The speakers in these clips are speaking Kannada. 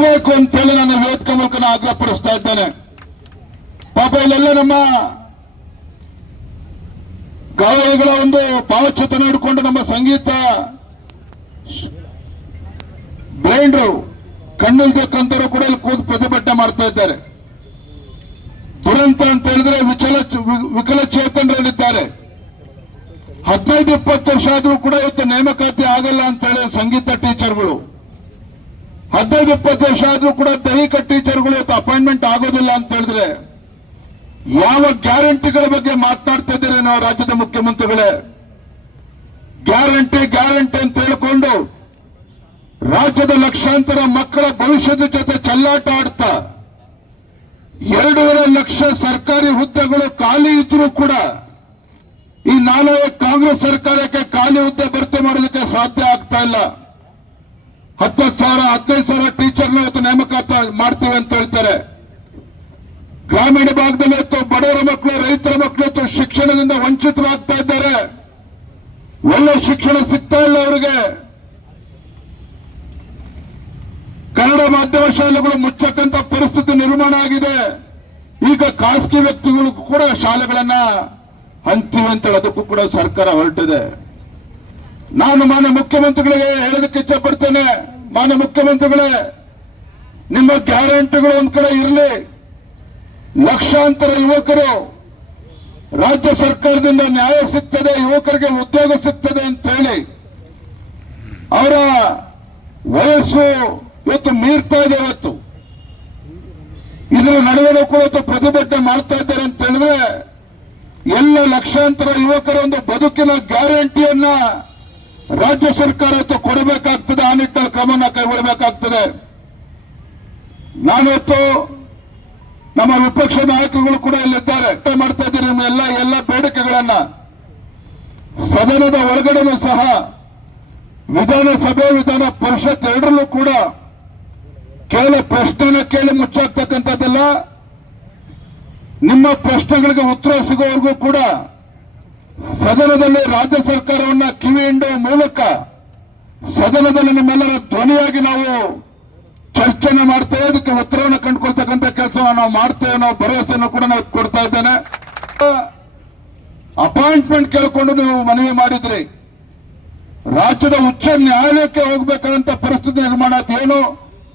ಕೊಡಬೇಕು ಅಂತೇಳಿ ನನ್ನ ವೇದಿಕೆ ಮೂಲಕ ಆಗ್ರಹಪಡಿಸ್ತಾ ಇದ್ದೇನೆ. ಪಾಪ ಇಲ್ಲೆಲ್ಲ ನಮ್ಮ ಗಾಯಗಳ ಒಂದು ಭಾವಚಿತ್ರ ಹಿಡ್ಕೊಂಡು ನಮ್ಮ ಸಂಗೀತ ಬ್ಲೈಂಡ್ ಕಣ್ಣಿಲ್ದಕ್ಕಂತರೂ ಕೂಡ ಇಲ್ಲಿ ಕೂತು ಪ್ರತಿಭಟನೆ ಮಾಡ್ತಾ ಇದ್ದಾರೆ. ದುರಂತ ಅಂತ ಹೇಳಿದ್ರೆ ವಿಕಲಚೇತನರಿದ್ದಾರೆ. 15-20 ವರ್ಷ ಆದ್ರೂ ಕೂಡ ಇವತ್ತು ನೇಮಕಾತಿ ಆಗಲ್ಲ ಅಂತ ಹೇಳಿ ಸಂಗೀತ ಟೀಚರ್ಗಳು, 15-20 ವರ್ಷ ಆದ್ರೂ ಕೂಡ ದೈಹಿಕ ಟೀಚರ್ಗಳು ಇವತ್ತು ಅಪಾಯಿಂಟ್ಮೆಂಟ್ ಆಗೋದಿಲ್ಲ ಅಂತ ಹೇಳಿದ್ರೆ ಯಾವ ಗ್ಯಾರಂಟಿಗಳ ಬಗ್ಗೆ ಮಾತನಾಡ್ತಾ ಇದ್ದಾರೆ ನಾವು ರಾಜ್ಯದ ಮುಖ್ಯಮಂತ್ರಿಗಳೇ? ಗ್ಯಾರಂಟಿ ಅಂತ ಹೇಳಿಕೊಂಡು ರಾಜ್ಯದ ಲಕ್ಷಾಂತರ ಮಕ್ಕಳ ಭವಿಷ್ಯದ ಜೊತೆ ಚೆಲ್ಲಾಟ ಆಡ್ತಾ 2.5 ಲಕ್ಷ ಸರ್ಕಾರಿ ಹುದ್ದೆಗಳು ಖಾಲಿ ಇದ್ರೂ ಕೂಡ ಈ ನಾಳೆ ಕಾಂಗ್ರೆಸ್ ಸರ್ಕಾರಕ್ಕೆ ಖಾಲಿ ಹುದ್ದೆ ಭರ್ತಿ ಮಾಡೋದಕ್ಕೆ ಸಾಧ್ಯ ಆಗ್ತಾ ಇಲ್ಲ. 10,000 15,000 ಟೀಚರ್ನ ಇವತ್ತು ನೇಮಕಾತಿ ಮಾಡ್ತೀವಿ ಅಂತ ಹೇಳ್ತಾರೆ. ಗ್ರಾಮೀಣ ಭಾಗದಲ್ಲಿ ಇವತ್ತು ಬಡವರ ಮಕ್ಕಳು, ರೈತರ ಮಕ್ಕಳು ಇವತ್ತು ಶಿಕ್ಷಣದಿಂದ ವಂಚಿತರಾಗ್ತಾ ಇದ್ದಾರೆ. ಒಳ್ಳೆ ಶಿಕ್ಷಣ ಸಿಗ್ತಾ ಇಲ್ಲ ಅವರಿಗೆ. ಕನ್ನಡ ಮಾಧ್ಯಮ ಶಾಲೆಗಳು ಮುಚ್ಚಕ್ಕಂತ ಪರಿಸ್ಥಿತಿ ನಿರ್ಮಾಣ ಆಗಿದೆ. ಈಗ ಖಾಸಗಿ ವ್ಯಕ್ತಿಗಳು ಕೂಡ ಶಾಲೆಗಳನ್ನ ಹಂಚ್ತೀವಿ ಅಂತೇಳಿ ಅದಕ್ಕೂ ಕೂಡ ಸರ್ಕಾರ ಹೊರಟಿದೆ. ನಾನು ಮಾನ್ಯ ಮುಖ್ಯಮಂತ್ರಿಗಳಿಗೆ ಹೇಳೋದಕ್ಕೆ ಇಚ್ಛಪಡ್ತೇನೆ. ಮಾನ್ಯ ಮುಖ್ಯಮಂತ್ರಿಗಳೇ, ನಿಮ್ಮ ಗ್ಯಾರಂಟಿಗಳು ಒಂದ್ ಕಡೆ ಇರಲಿ. ಲಕ್ಷಾಂತರ ಯುವಕರು ರಾಜ್ಯ ಸರ್ಕಾರದಿಂದ ನ್ಯಾಯ ಸಿಗ್ತದೆ, ಯುವಕರಿಗೆ ಉದ್ಯೋಗ ಸಿಗ್ತದೆ ಅಂತ ಹೇಳಿ ಅವರ ವಯಸ್ಸು ಇವತ್ತು ಮೀರ್ತಾ ಇದೆ. ಇವತ್ತು ಇದರ ನಡುವೆ ಕೂಡ ಪ್ರತಿಭಟನೆ ಮಾಡ್ತಾ ಇದ್ದಾರೆ ಅಂತ ಹೇಳಿದ್ರೆ ಎಲ್ಲ ಲಕ್ಷಾಂತರ ಯುವಕರ ಒಂದು ಬದುಕಿನ ಗ್ಯಾರಂಟಿಯನ್ನ ರಾಜ್ಯ ಸರ್ಕಾರ ಕೊಡಬೇಕಾಗ್ತದೆ. ಆ ನಿಟ್ಟಿನಲ್ಲಿ ಕ್ರಮನ ಕೈಗೊಳ್ಳಬೇಕಾಗ್ತದೆ. ನಾನಿವತ್ತು ನಮ್ಮ ವಿಪಕ್ಷ ನಾಯಕರುಗಳು ಕೂಡ ಇಲ್ಲಿದ್ದಾರೆ, ಮಾಡ್ತಾ ಇದ್ದಾರೆ. ನಿಮ್ಮ ಎಲ್ಲ ಬೇಡಿಕೆಗಳನ್ನ ಸದನದ ಒಳಗಡೆನೂ ಸಹ ವಿಧಾನಸಭೆ ವಿಧಾನ ಪರಿಷತ್ ಎರಡರಲ್ಲೂ ಕೂಡ ಕೇವಲ ಪ್ರಶ್ನೆನ ಕೇಳಿ ಮುಚ್ಚಾಕ್ತಕ್ಕಂಥದ್ದಲ್ಲ, ನಿಮ್ಮ ಪ್ರಶ್ನೆಗಳಿಗೆ ಉತ್ತರ ಸಿಗುವವರೆಗೂ ಕೂಡ ಸದನದಲ್ಲಿ ರಾಜ್ಯ ಸರ್ಕಾರವನ್ನ ಕಿವಿ ಹಿಂಡುವ ಮೂಲಕ ಸದನದಲ್ಲಿ ನಿಮ್ಮೆಲ್ಲರ ಧ್ವನಿಯಾಗಿ ನಾವು ಚರ್ಚೆನ ಮಾಡ್ತೇವೆ. ಅದಕ್ಕೆ ಉತ್ತರವನ್ನು ಕಂಡುಕೊಳ್ತಕ್ಕಂಥ ಕೆಲಸವನ್ನು ನಾವು ಮಾಡ್ತೇವೆ. ನಾವು ಭರವಸೆಯನ್ನು ಕೂಡ ನಾವು ಕೊಡ್ತಾ ಇದ್ದೇನೆ. ಅಪಾಯಿಂಟ್ಮೆಂಟ್ ಕೇಳಿಕೊಂಡು ನೀವು ಮನವಿ ಮಾಡಿದ್ರಿ. ರಾಜ್ಯದ ಉಚ್ಚ ನ್ಯಾಯಾಲಯಕ್ಕೆ ಹೋಗಬೇಕಾದಂತ ಪರಿಸ್ಥಿತಿ ನಿರ್ಮಾಣ ಆಯ್ತು. ಏನು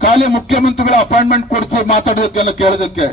ಖಾಲಿ ಮುಖ್ಯಮಂತ್ರಿಗಳ ಅಪಾಯಿಂಟ್ಮೆಂಟ್ ಕೊಡಿಸಿ ಮಾತಾಡೋದಕ್ಕೆಲ್ಲ ಕೇಳೋದಕ್ಕೆ